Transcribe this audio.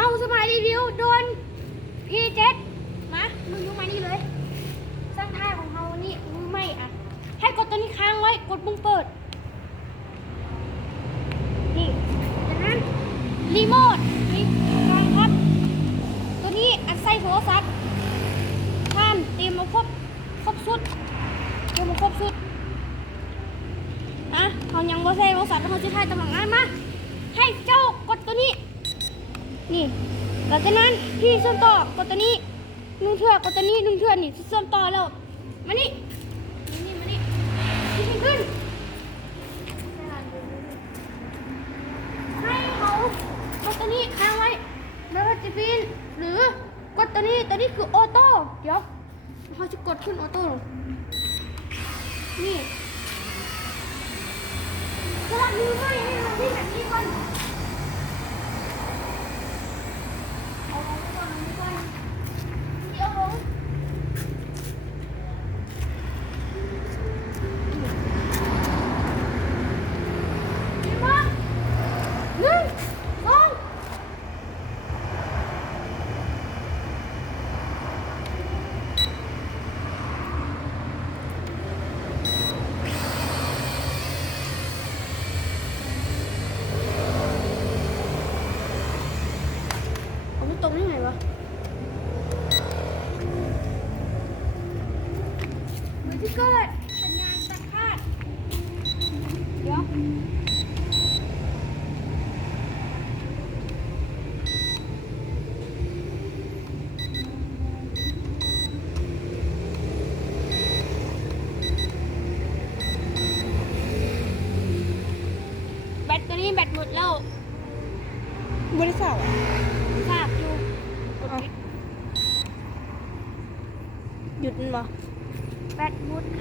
เฮาสบายรีวิวโดนพีเจ็ดมามึงยุ่งมานี่เลยสร้างท่าของเฮานี่มึงไม่อ่ะให้กดตัวนี้ค้างไว้กดปุ่มเปิดนี่จากนั้นรีโมทนี่การครับตัวนี้อัดใส่โทรศัพท์ท่านเตรียมมาครบสุดเตรียมมาครบสุดนะเขายังบ่ใส่โทรศัพท์เขาจะถ่ายตำแหน่งงานมาให้เจ้ากดตัวนี้นี่หลังจากนั้นพี่เชื่อมต่อกดตัวนี้นุ่งเถื่อกดตัวนี้นุ่งเถื่อนี่เชื่อมต่อแล้วมานี่มานี่พี่ขึ้นให้เขากดตัวนี้ค้างไว้แล้วก็จะปีนหรือกดตัวนี้คือออโต้เดี๋ยวเขาจะกดขึ้นออโต้นี่สลับมือให้มันที่แบบนี้ก่อนเอาลงก่อนเดี๋ยวลงดีมาก1 2ตรงนี้ไงวะเหมือนที่เกิดสัญญาณตัดขาดเดี๋ยวแบตตัวนี้แบตหมดแล้วบริษัทอ่ะ ทราบอยู่กดปิด หยุดมันบ่ แบตหมดค่ะ